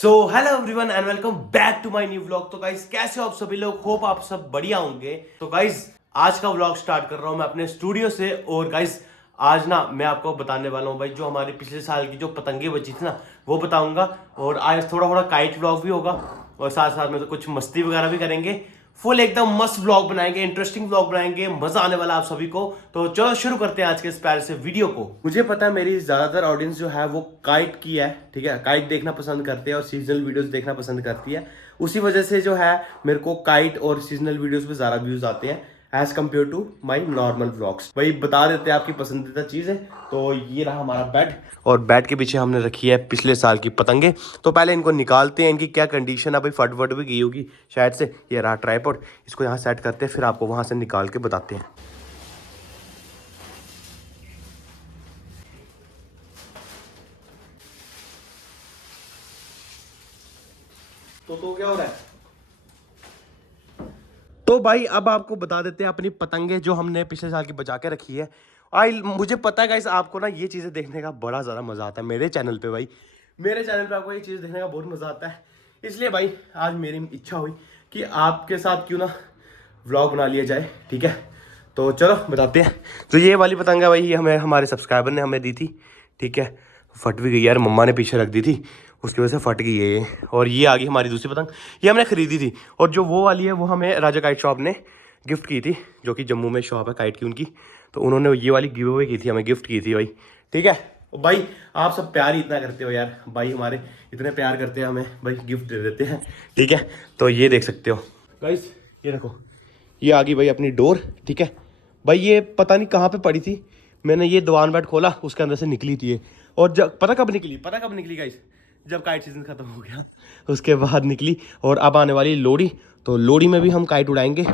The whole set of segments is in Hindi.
So hello everyone and welcome back to my new vlog. तो गाइस कैसे हो आप सभी लोग, होप आप सब बढ़िया होंगे। तो गाइस आज का व्लॉग स्टार्ट कर रहा हूं मैं अपने स्टूडियो से। और गाइस आज ना मैं आपको बताने वाला हूं भाई, जो हमारे पिछले साल की जो पतंगे बची थी ना वो बताऊंगा। और आज थोड़ा थोड़ा काइट व्लॉग भी होगा और साथ साथ में तो कुछ मस्ती वगैरह भी करेंगे। फुल एकदम मस्त व्लॉग बनाएंगे, इंटरेस्टिंग व्लॉग बनाएंगे, मजा आने वाला आप सभी को। तो चलो शुरू करते हैं आज के इस प्यारे से वीडियो को। मुझे पता है मेरी ज्यादातर ऑडियंस जो है वो काइट की है, ठीक है, काइट देखना पसंद करते हैं और सीजनल वीडियोस देखना पसंद करती है। उसी वजह से जो है मेरे को काइट और सीजनल वीडियोस पे ज्यादा व्यूज आते हैं as compared to my normal vlogs. वही बता देते हैं आपकी पसंदीदा चीज है। तो ये रहा हमारा बेड और बेड के पीछे हमने रखी है पिछले साल की पतंगे। तो पहले इनको निकालते हैं, इनकी क्या कंडीशन है भाई, फट फट भी गई होगी शायद से। ये रहा ट्राइपॉड, इसको यहाँ सेट करते हैं फिर आपको वहां से निकाल के बताते हैं। तो क्या हो रहा है? तो भाई अब आपको बता देते हैं अपनी पतंगे जो हमने पिछले साल की बचा के रखी है। आई मुझे पता है गाइस आपको ना ये चीज़ें देखने का बड़ा ज़्यादा मज़ा आता है मेरे चैनल पे भाई। मेरे चैनल पे आपको ये चीज़ देखने का बहुत मज़ा आता है। इसलिए भाई आज मेरी इच्छा हुई कि आपके साथ क्यों ना व्लॉग बना लिया जाए, ठीक है। तो चलो बताते हैं। तो ये वाली पतंग है भाई, ये हमें हमारे सब्सक्राइबर ने हमें दी थी, ठीक है। फट भी गई यार, मम्मा ने पीछे रख दी थी उसकी वजह से फट गई है ये। और ये आ गई हमारी दूसरी पतंग, ये हमने खरीदी थी। और जो वो वाली है वो हमें राजा काइट शॉप ने गिफ्ट की थी, जो कि जम्मू में शॉप है काइट की उनकी। तो उन्होंने ये वाली गिव अवे की थी, हमें गिफ्ट की थी भाई, ठीक है। भाई आप सब प्यार ही इतना करते हो यार, भाई हमारे इतने प्यार करते हैं हमें भाई, गिफ्ट दे देते हैं, ठीक है। तो ये देख सकते हो गाइस, ये देखो ये आ गई भाई अपनी डोर, ठीक है। भाई ये पता नहीं कहाँ पे पड़ी थी, मैंने ये दीवान बेड खोला उसके अंदर से निकली थी ये। और जब पता कब निकली गाइस, जब काइट सीजन खत्म हो गया उसके बाद निकली। और अब आने वाली लोहड़ी, तो लोहड़ी में भी हम काइट उड़ाएंगे,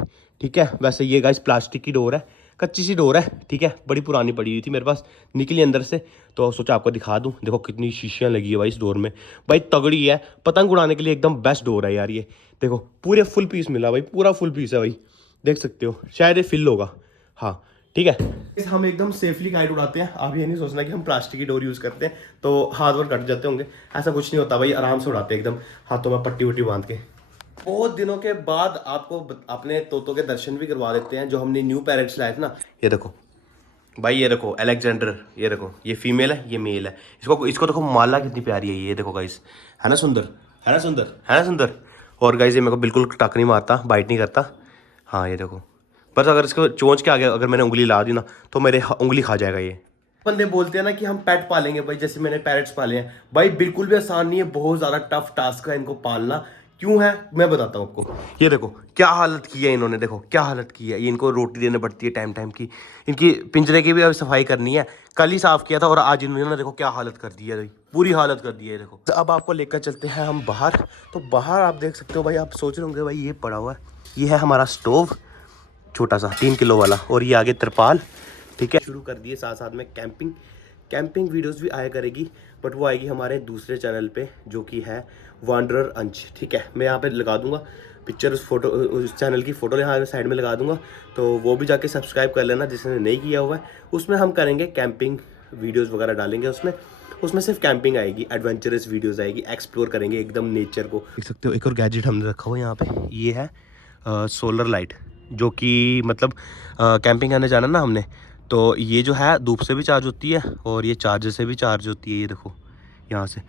ठीक है। वैसे ये गाइस प्लास्टिक की डोर है, कच्ची सी डोर है, ठीक है, बड़ी पुरानी पड़ी हुई थी मेरे पास, निकली अंदर से। तो सोचा आपको दिखा दूं, देखो कितनी शीशियाँ लगी है भाई इस डोर में। भाई तगड़ी है, पतंग उड़ाने के लिए एकदम बेस्ट डोर है यार ये। देखो पूरे फुल पीस मिला भाई, पूरा फुल पीस है भाई, देख सकते हो, शायद ये फिल होगा, हाँ ठीक है। हम एकदम सेफली काइट उड़ाते हैं। आप ये नहीं सोचना कि हम प्लास्टिक की डोर यूज़ करते हैं तो हाथ वर कट जाते होंगे, ऐसा कुछ नहीं होता भाई, आराम से उड़ाते हैं एकदम हाथों में पट्टी वट्टी बांध के। बहुत दिनों के बाद आपको अपने तोतों के दर्शन भी करवा देते हैं, जो हमने न्यू पैरेट्स लाए थे ना। ये देखो भाई, ये देखो अलेक्जेंडर, ये देखो ये फीमेल है ये मेल है। इसको इसको देखो माला कितनी प्यारी है, ये देखो गाइस, है ना सुंदर, है ना सुंदर, है ना सुंदर। और गाइस ये मेरे को बिल्कुल टक नहीं मारता, बाइट नहीं करता, हाँ ये देखो। बस अगर इसको चोंच के आगे अगर मैंने उंगली ला दी ना तो मेरे उंगली खा जाएगा ये। बंदे बोलते हैं ना कि हम पेट पालेंगे भाई, जैसे मैंने पैरेट्स पाले हैं भाई, बिल्कुल भी आसान नहीं है, बहुत ज़्यादा टफ टास्क है इनको पालना। क्यों है मैं बताता हूँ आपको। ये देखो क्या हालत की है इन्होंने, देखो क्या हालत की है। ये इनको रोटी देने पड़ती है टाइम टाइम की, इनकी पिंजरे की भी अभी सफाई करनी है। कल ही साफ किया था और आज इन्होंने देखो क्या हालत कर दी है भाई, पूरी हालत कर दी है देखो। तो अब आपको लेकर चलते हैं हम बाहर। तो बाहर आप देख सकते हो भाई, आप सोच रहे होंगे भाई ये पड़ा हुआ है, ये है हमारा स्टोव छोटा सा 3 किलो वाला, और ये आगे तिरपाल, ठीक है। शुरू कर दिए साथ साथ में कैंपिंग वीडियोस भी आया करेगी, बट वो आएगी हमारे दूसरे चैनल पे जो कि है वांडरर अंश, ठीक है। मैं यहाँ पे लगा दूंगा पिक्चर, उस फोटो उस चैनल की फ़ोटो यहाँ साइड में लगा दूंगा, तो वो भी जाके सब्सक्राइब कर लेना जिसने नहीं किया हुआ है। उसमें हम करेंगे कैंपिंग वीडियोज़ वगैरह डालेंगे उसमें। उसमें सिर्फ कैंपिंग आएगी, एडवेंचरस वीडियोज़ आएगी, एक्सप्लोर करेंगे एकदम नेचर को। देख सकते हो एक और गैजेट हमने रखा हुआ यहाँ पे, ये है सोलर लाइट, जो कि मतलब कैंपिंग करने जाना ना हमने, तो ये जो है धूप से भी चार्ज होती है और ये चार्जर से भी चार्ज होती है, ये देखो यहाँ से।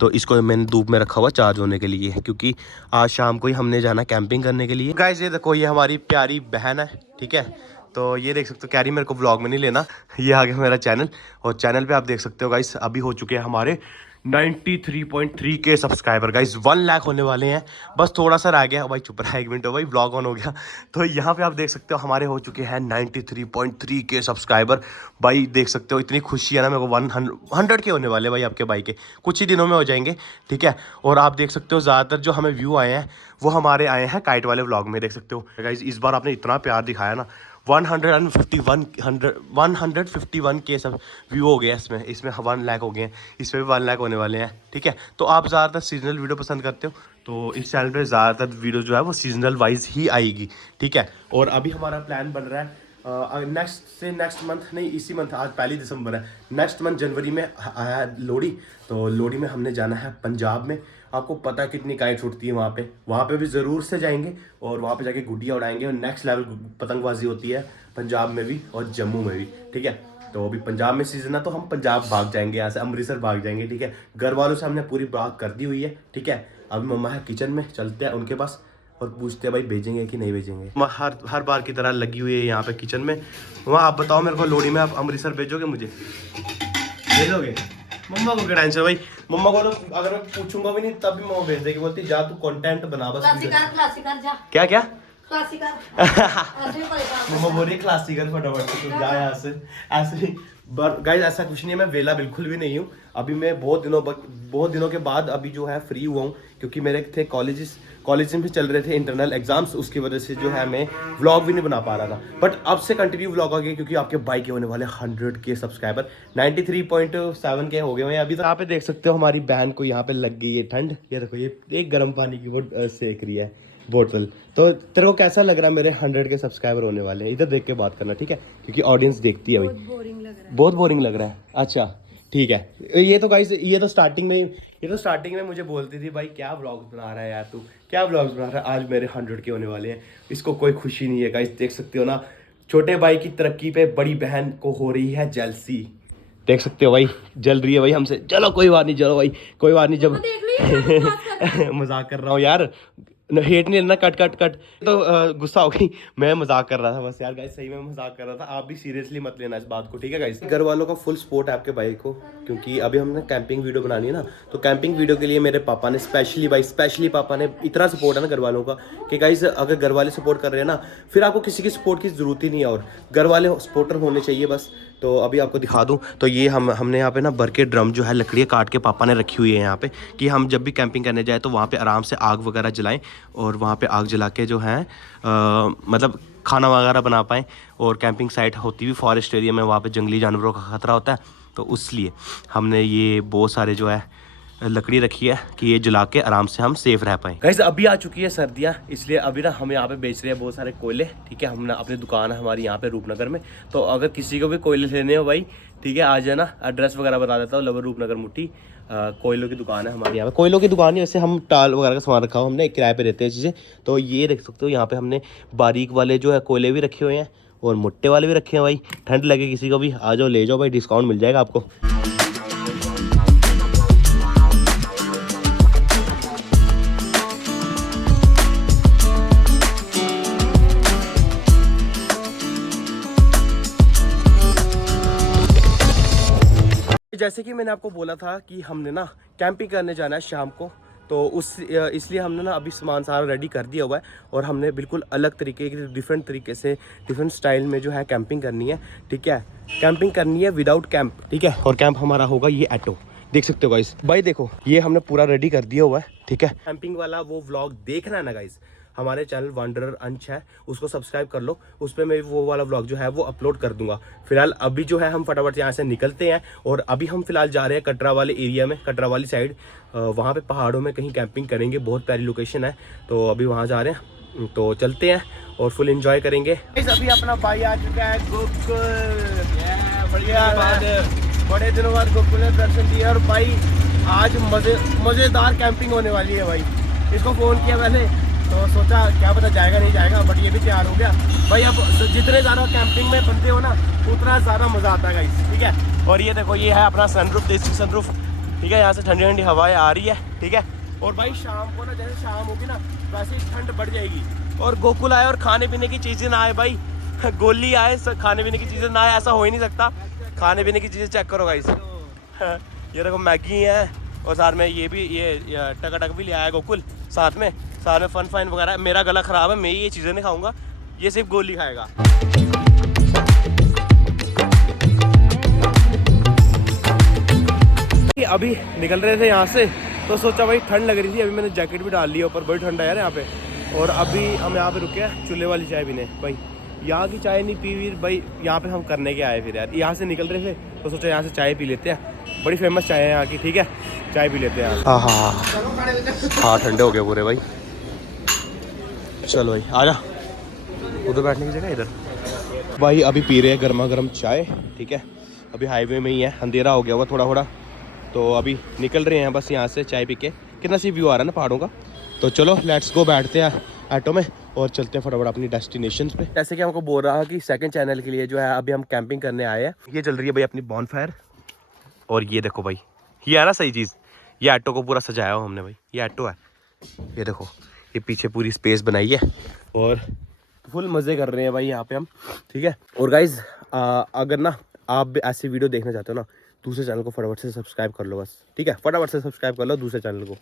तो इसको मैंने धूप में रखा हुआ चार्ज होने के लिए, क्योंकि आज शाम को ही हमने जाना कैंपिंग करने के लिए। गाइस ये देखो ये हमारी प्यारी बहन है, ठीक है। तो ये देख सकते हो, कैरी मेरे को व्लॉग में नहीं लेना, ये आ गया मेरा चैनल। और चैनल पे आप देख सकते हो गाइस अभी हो चुके हैं हमारे 93.3 के सब्सक्राइबर गाइस, 1 लाख होने वाले हैं, बस थोड़ा सा रह गया भाई। चुप रहा 1 मिनट हो भाई, ब्लॉग ऑन हो गया। तो यहाँ पे आप देख सकते हो हमारे हो चुके हैं 93.3 के सब्सक्राइबर भाई, देख सकते हो इतनी खुशी है ना मेरे को। 100 के होने वाले भाई आपके भाई के, कुछ ही दिनों में हो जाएंगे, ठीक है। और आप देख सकते हो ज़्यादातर जो हमें व्यू आए हैं वो हमारे आए हैं काइट वाले व्लॉग में, देख सकते हो गाइस। इस बार आपने इतना प्यार दिखाया ना, 151 के सब व्यू हो गया इसमें, 1 लाख हो गए हैं, इसमें भी 1 लाख होने वाले हैं, ठीक है। तो आप ज़्यादातर सीजनल वीडियो पसंद करते हो, तो इस चैनल पे ज़्यादातर वीडियो जो है वो सीजनल वाइज ही आएगी, ठीक है। और अभी हमारा प्लान बन रहा है नेक्स्ट मंथ नहीं, इसी मंथ, आज 1 दिसंबर है, नेक्स्ट मंथ जनवरी में आया लोहड़ी। तो लोहड़ी में हमने जाना है पंजाब में, आपको पता है कितनी काइट्स उड़ती है वहाँ पे भी ज़रूर से जाएंगे और वहाँ पे जाके गुड्डियाँ उड़ाएंगे और नेक्स्ट लेवल पतंगबाजी होती है पंजाब में भी और जम्मू में भी, ठीक है। तो अभी पंजाब में सीजन है तो हम पंजाब भाग जाएंगे, यहाँ से अमृतसर भाग जाएंगे, ठीक है। घर वालों से हमने पूरी बात कर दी हुई है, ठीक है। अभी मम्मा है किचन में, चलते हैं उनके पास और पूछते हैं भाई भेजेंगे कि नहीं भेजेंगे। हर बार की तरह लगी हुई है यहाँ पे किचन में। वहाँ आप बताओ मेरे को, लोहड़ी में आप अमृतसर भेजोगे मुझे? भेजोगे? मम्मा को क्या टेंशन भाई, मम्मा को तो अगर मैं पूछूंगा भी नहीं तब भी मम्मा भेज देगी, बोलती जा तू कंटेंट बना बस। क्लासिकर जा। क्या क्या? क्लासिकर। मम्मा बोल रही क्लासिकर फटाफट से तू जा यहाँ से। ऐसे गाइस ऐसा कुछ नहीं है, मैं वेला बिल्कुल भी नहीं हूँ। अभी मैं बहुत दिनों के बाद अभी जो है फ्री हुआ हूँ, क्योंकि मेरे थे कॉलेज में भी चल रहे थे इंटरनल एग्जाम्स, उसकी वजह से जो है मैं व्लॉग भी नहीं बना पा रहा था। बट अब से कंटिन्यू व्लॉग आ गया, क्योंकि आपके भाई के होने वाले 100K सब्सक्राइबर, 93.7K हो गए हैं अभी तक। यहाँ पे देख सकते हो हमारी बहन को यहाँ पे लग गई है ठंड। ये देखो ये एक गर्म पानी की वो सेक रही है बोतल। तो तेरे को कैसा लग रहा है मेरे 100K सब्सक्राइबर होने वाले हैं? इधर देख के बात करना, ठीक है, क्योंकि ऑडियंस देखती है भाई। बहुत बोरिंग लग रहा है। अच्छा ठीक है। ये तो गाइस ये तो स्टार्टिंग में मुझे बोलती थी भाई क्या व्लॉग्स बना रहा है यार तू, क्या व्लॉग्स बना रहा है। आज मेरे 100K होने वाले हैं, इसको कोई खुशी नहीं है गाइस। देख सकते हो ना, छोटे भाई की तरक्की पे बड़ी बहन को हो रही है जेलसी। देख सकते हो भाई, जल रही है भाई हमसे। चलो कोई बात नहीं, चलो भाई कोई बात नहीं। जब मजाक कर रहा हूँ यार, हेट नहीं लेना, कट तो गुस्सा हो गई। मैं मजाक कर रहा था बस यार गाइस, सही में मजाक कर रहा था। आप भी सीरियसली मत लेना इस बात को, ठीक है गाइस। घर वालों का फुल सपोर्ट है आपके भाई को, क्योंकि अभी हमने कैंपिंग वीडियो बनानी है ना, तो कैंपिंग वीडियो के लिए मेरे पापा ने स्पेशली पापा ने इतना सपोर्ट है ना घर वालों का कि गाइस अगर घर वाले सपोर्ट कर रहे हैं ना, फिर आपको किसी की सपोर्ट की जरूरत ही नहीं है, और घर वाले सपोर्टर होने चाहिए बस। तो अभी आपको दिखा दूं तो ये हमने यहाँ पे ना भर के ड्रम जो है लकड़ियाँ काट के पापा ने रखी हुई है यहाँ पे, कि हम जब भी कैंपिंग करने जाए तो वहाँ पे आराम से आग वगैरह जलाएं और वहाँ पे आग जला के जो है मतलब खाना वगैरह बना पाएँ। और कैंपिंग साइट होती भी फॉरेस्ट एरिया में, वहाँ पे जंगली जानवरों का खतरा होता है, तो इसलिए हमने ये बहुत सारे जो है लकड़ी रखी है कि ये जला के आराम से हम सेफ रह पाएँ। गाइस अभी आ चुकी है सर्दियाँ, इसलिए अभी ना हम यहाँ पे बेच रहे हैं बहुत सारे कोयले, ठीक है। हम ना अपनी दुकान है हमारी यहाँ पे रूपनगर में, तो अगर किसी को भी कोयले लेने हो भाई, ठीक है, आ जाना। एड्रेस वगैरह बता देता हूँ, लवर रूपनगर मुट्ठी कोयलों की दुकान है हमारी यहाँ पे। कोयलों की दुकान है, वैसे हम टाल वगैरह का सामान रखा हुआ, हमने किराए पे देते हैं चीज़ें। तो ये देख सकते हो यहाँ पे हमने बारीक वाले जो है कोयले भी रखे हुए हैं और मोटे वाले भी रखे हैं भाई। ठंड लगे किसी को भी आ जाओ ले जाओ भाई, डिस्काउंट मिल जाएगा आपको। जैसे कि मैंने आपको बोला था कि हमने ना कैंपिंग करने जाना है शाम को, तो इसलिए हमने ना अभी सामान सारा रेडी कर दिया हुआ है और हमने बिल्कुल अलग तरीके की डिफरेंट तरीके से डिफरेंट स्टाइल में जो है कैंपिंग करनी है, ठीक है। कैंपिंग करनी है विदाउट कैंप, ठीक है। और कैंप हमारा होगा ये ऑटो, देख सकते हो गाइस। भाई देखो ये हमने पूरा रेडी कर दिया हुआ है, ठीक है। कैंपिंग वाला वो व्लॉग देखना है ना गाइस, हमारे चैनल वंडरर अंश है, उसको सब्सक्राइब कर लो। उस पर मैं वो वाला व्लॉग जो है वो अपलोड कर दूंगा। फिलहाल अभी जो है हम फटाफट यहाँ से निकलते हैं और अभी हम फिलहाल जा रहे हैं कटरा वाले एरिया में, कटरा वाली साइड। वहाँ पे पहाड़ों में कहीं कैंपिंग करेंगे, बहुत प्यारी लोकेशन है, तो अभी वहाँ जा रहे हैं। तो चलते हैं और फुल एंजॉय करेंगे। अभी अपना भाई आ चुका है गोकुल, बढ़िया बात है, बड़े दिनों बाद गोकुल ने दर्शन दिया। और भाई आज मज़ेदार कैंपिंग होने वाली है भाई। इसको फ़ोन किया मैंने तो सोचा क्या पता जाएगा नहीं जाएगा, बट ये भी तैयार हो गया भाई। अब जितने ज़्यादा कैंपिंग में बनते हो ना उतना ज़्यादा मज़ा आता है गाइस, ठीक है। और ये देखो ये है अपना सनरूफ, देसी सनरूफ, ठीक है। यहाँ से ठंडी ठंडी हवाएं आ रही है, ठीक है। और भाई शाम को ना जैसे शाम होगी ना वैसे ही ठंड बढ़ जाएगी। और गोकुल आए और खाने पीने की चीज़ें ना आए भाई, गोली आए खाने पीने की चीज़ें ना आए, ऐसा हो ही नहीं सकता। खाने पीने की चीज़ें चेक करो गाइस। ये देखो मैगी है और साथ में ये भी ये टक भी ले आया गोकुल, साथ में फन फाइन वगैरह। मेरा गला ख़राब है, मैं ये चीज़ें नहीं खाऊंगा, ये सिर्फ गोली खाएगा। अभी निकल रहे थे यहाँ से तो सोचा भाई ठंड लग रही थी, अभी मैंने जैकेट भी डाल लिया ऊपर, बड़ी ठंड है यार यहाँ पे। और अभी हम यहाँ पे रुके हैं चूल्हे वाली चाय पीने। भाई यहाँ की चाय नहीं पी भाई, यहाँ पे हम करने के आए फिर यार। यहाँ से निकल रहे थे तो सोचा यहाँ से चाय पी लेते हैं, बड़ी फेमस चाय है यहाँ की, ठीक है। चाय पी लेते हैं। हाँ ठंडे हो गए पूरे भाई। चलो भाई आजा, उधर बैठने की जगह इधर। भाई अभी पी रहे हैं गर्मा गर्म चाय, ठीक है। अभी हाईवे में ही है, अंधेरा हो गया हुआ थोड़ा थोड़ा, तो अभी निकल रहे हैं बस यहाँ से चाय पी के। कितना सी व्यू आ रहा है ना पहाड़ों का। तो चलो लेट्स गो, बैठते हैं ऑटो में और चलते हैं फटाफट अपनी डेस्टिनेशन पे। जैसे कि हमको बोल रहा कि सेकंड चैनल के लिए जो है अभी हम कैंपिंग करने आए हैं। ये चल रही है भाई अपनी बॉनफायर, और ये देखो भाई, ये है ना सही चीज़, ये ऑटो को पूरा सजाया हुआ हमने भाई, ये ऑटो है, ये देखो, ये पीछे पूरी स्पेस बनाई है और फुल मज़े कर रहे हैं भाई यहाँ पे हम, ठीक है। और गाइज अगर ना आप भी ऐसी वीडियो देखना चाहते हो ना, दूसरे चैनल को फटाफट से सब्सक्राइब कर लो बस, ठीक है, फटाफट से सब्सक्राइब कर लो दूसरे चैनल को।